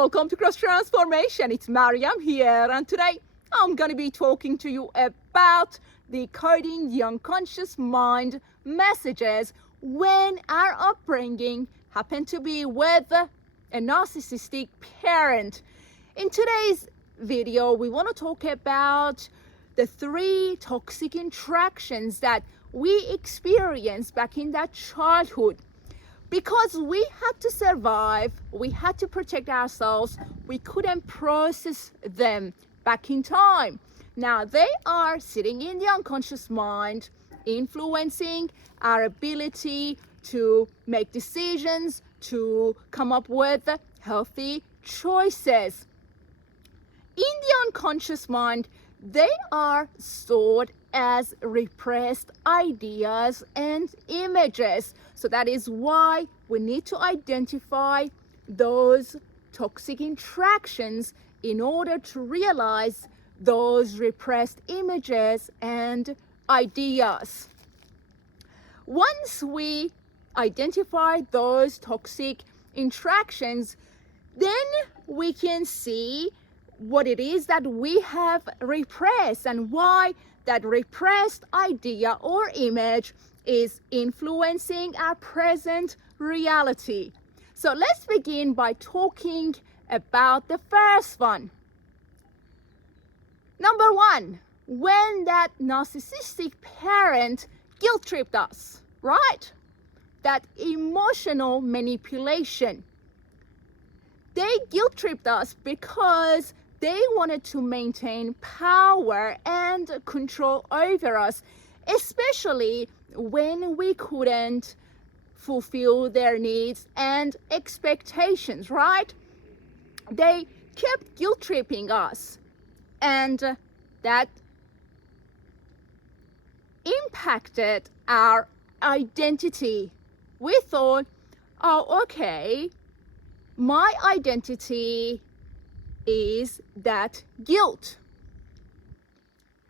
Welcome to Cross Transformation. It's Mariam here, and today I'm going to be talking to you about decoding the unconscious mind messages when our upbringing happened to be with a narcissistic parent. In today's video, we want to talk about the 3 toxic interactions that we experienced back in that childhood. Because we had to survive, we had to protect ourselves, we couldn't process them back in time. Now they are sitting in the unconscious mind, influencing our ability to make decisions, to come up with healthy choices. In the unconscious mind, they are stored as repressed ideas and images. So that is why we need to identify those toxic interactions in order to realize those repressed images and ideas. Once we identify those toxic interactions, then we can see what it is that we have repressed and why that repressed idea or image is influencing our present reality. So let's begin by talking about the first one. Number 1, when that narcissistic parent guilt tripped us, right? That emotional manipulation. They guilt tripped us because they wanted to maintain power and control over us, especially when we couldn't fulfill their needs and expectations, right? They kept guilt tripping us, and that impacted our identity. We thought, oh, okay, my identity is that guilt.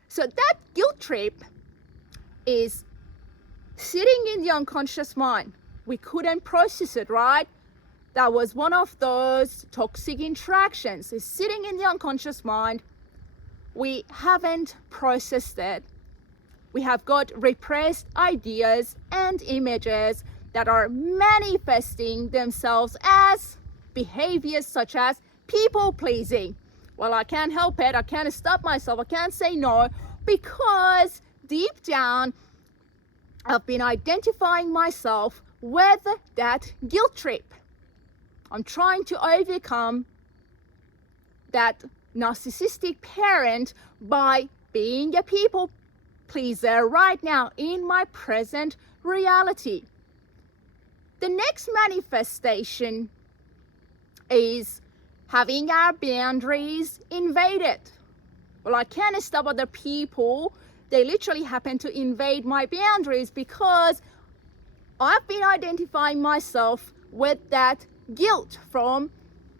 So that guilt trip is sitting in the unconscious mind. We couldn't process it, right? That was one of those toxic interactions. It's sitting in the unconscious mind. We haven't processed it. We have got repressed ideas and images that are manifesting themselves as behaviors such as people pleasing. Well, I can't help it. I can't stop myself. I can't say no because deep down, I've been identifying myself with that guilt trip. I'm trying to overcome that narcissistic parent by being a people pleaser right now in my present reality. The next manifestation is having our boundaries invaded. Well, I can't stop other people. They literally happen to invade my boundaries because I've been identifying myself with that guilt from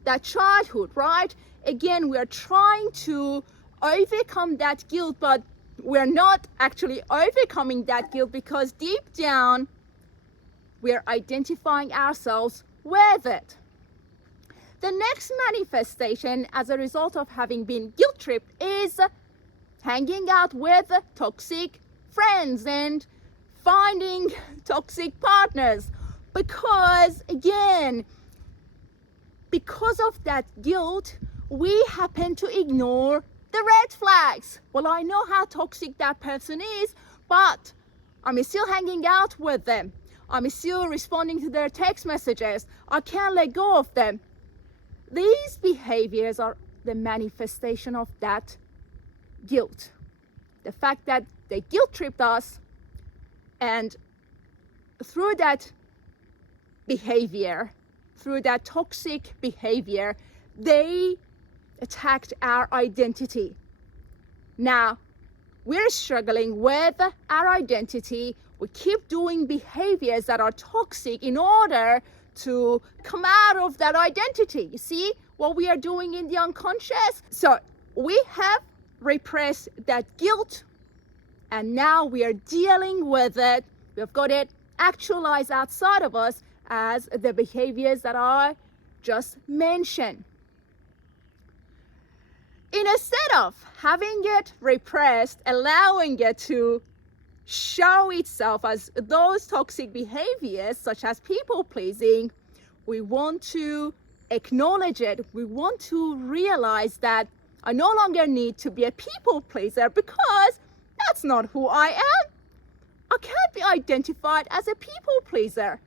that childhood, right? Again, we're trying to overcome that guilt, but we're not actually overcoming that guilt because deep down, we're identifying ourselves with it. The next manifestation as a result of having been guilt tripped is hanging out with toxic friends and finding toxic partners. Because again, because of that guilt, we happen to ignore the red flags. Well, I know how toxic that person is, but I'm still hanging out with them. I'm still responding to their text messages. I can't let go of them. These behaviors are the manifestation of that guilt. The fact that they guilt tripped us, and through that behavior, through that toxic behavior, they attacked our identity. Now, we're struggling with our identity. We keep doing behaviors that are toxic in order to come out of that identity. You see what we are doing in the unconscious? So we have repressed that guilt, and now we are dealing with it. We've got it actualized outside of us as the behaviors that I just mentioned. instead of having it repressed, allowing it to show itself as those toxic behaviors such as people pleasing, we want to acknowledge it. We want to realize that I no longer need to be a people pleaser because that's not who I am. I can't be identified as a people pleaser.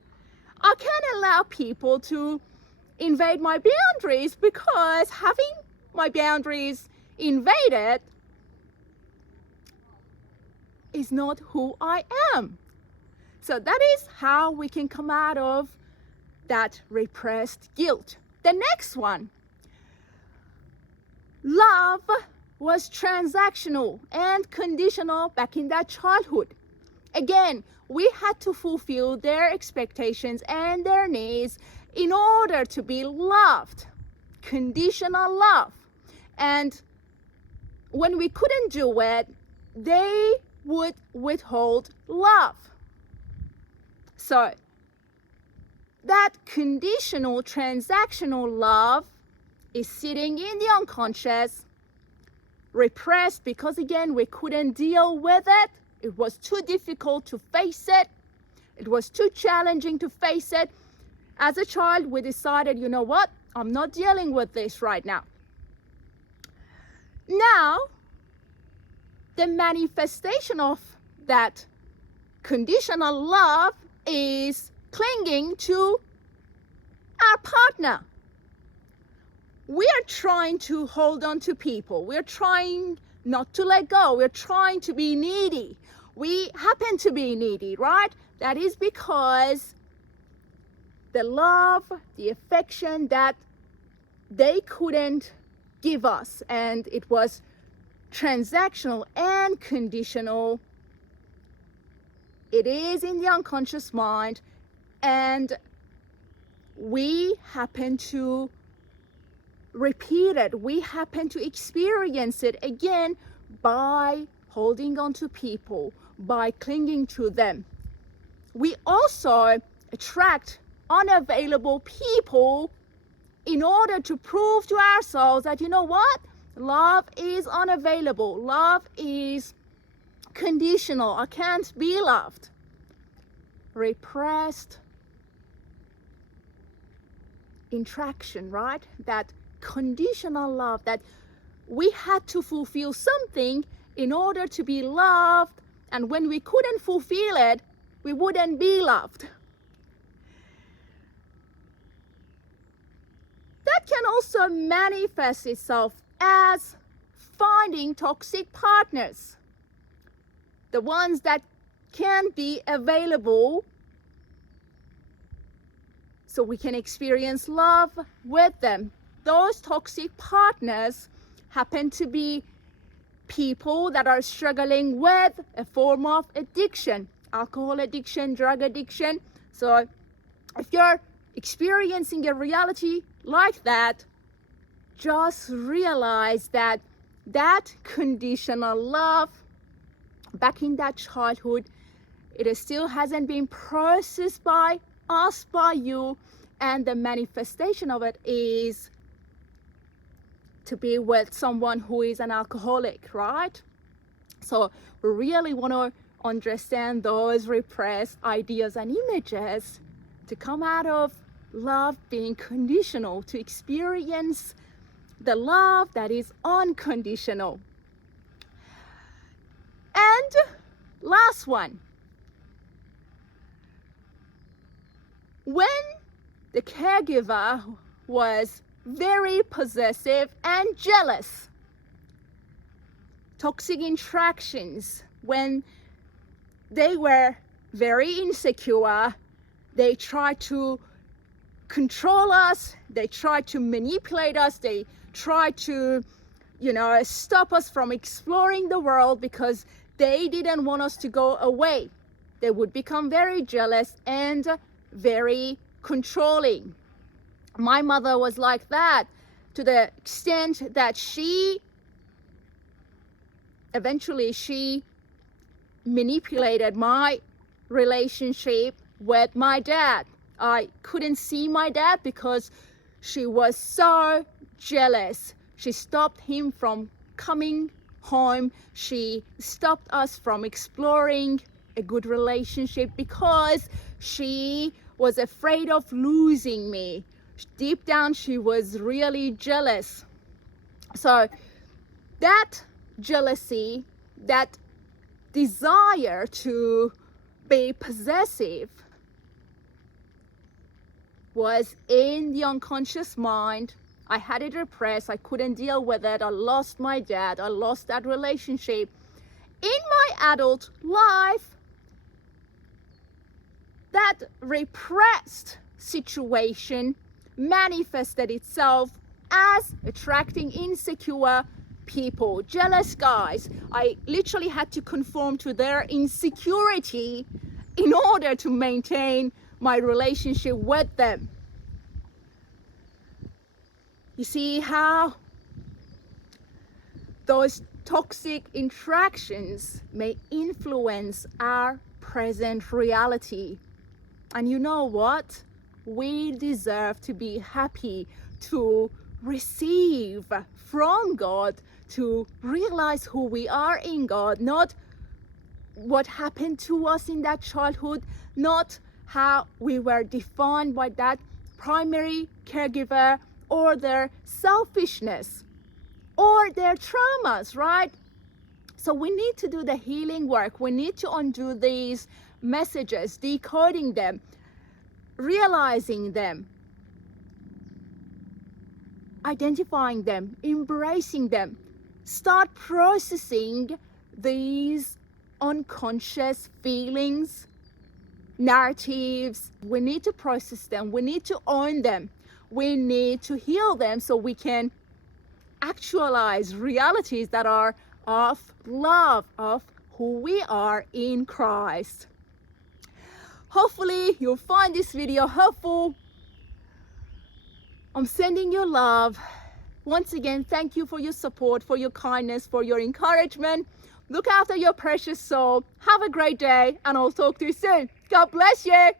I can't allow people to invade my boundaries because having my boundaries invaded is not who I am. So that is how we can come out of that repressed guilt. The next one, love was transactional and conditional back in that childhood. Again, we had to fulfill their expectations and their needs in order to be loved. Conditional love. And when we couldn't do it, they would withhold love. So that conditional transactional love is sitting in the unconscious, repressed because again we couldn't deal with it. It was too difficult to face it. It was too challenging to face it. As a child, we decided, you know what? I'm not dealing with this right now. Now, the manifestation of that conditional love is clinging to our partner. We are trying to hold on to people. We're trying not to let go. We're trying to be needy. We happen to be needy, right? That is because the love, the affection that they couldn't give us, and it was transactional and conditional. It is in the unconscious mind, and we happen to repeat it. We happen to experience it again by holding on to people, by clinging to them. We also attract unavailable people in order to prove to ourselves that, you know what? Love is unavailable. Love is conditional. I can't be loved. Repressed interaction, right? That conditional love, that we had to fulfill something in order to be loved, and when we couldn't fulfill it, we wouldn't be loved. That can also manifest itself as finding toxic partners, the ones that can be available so we can experience love with them. Those toxic partners happen to be people that are struggling with a form of addiction, alcohol addiction, drug addiction. So if you're experiencing a reality like that, just realize that that conditional love back in that childhood, it still hasn't been processed by us, by you, and the manifestation of it is to be with someone who is an alcoholic, right? So we really want to understand those repressed ideas and images to come out of love being conditional, to experience the love that is unconditional. And last one, when the caregiver was very possessive and jealous, toxic interactions, when they were very insecure, they tried to control us, they tried to manipulate us, they tried to, stop us from exploring the world because they didn't want us to go away. They would become very jealous and very controlling. My mother was like that, to the extent that she manipulated my relationship with my dad. I couldn't see my dad because she was so jealous. She stopped him from coming home. She stopped us from exploring a good relationship because she was afraid of losing me. Deep down, she was really jealous. So that jealousy, that desire to be possessive was in the unconscious mind. I had it repressed. I couldn't deal with it. I lost my dad. I lost that relationship. In my adult life, that repressed situation manifested itself as attracting insecure people, jealous guys. I literally had to conform to their insecurity in order to maintain my relationship with them. You see how those toxic interactions may influence our present reality. And you know what? We deserve to be happy, to receive from God, to realize who we are in God, not what happened to us in that childhood, not how we were defined by that primary caregiver or their selfishness or their traumas, right? So we need to do the healing work. We need to undo these messages, decoding them, realizing them, identifying them, embracing them. Start processing these unconscious feelings, narratives. We need to process them. We need to own them. We need to heal them so we can actualize realities that are of love, of who we are in Christ. Hopefully you'll find this video helpful. I'm sending you love. Once again, thank you for your support, for your kindness, for your encouragement. Look after your precious soul. Have a great day, and I'll talk to you soon. God bless you.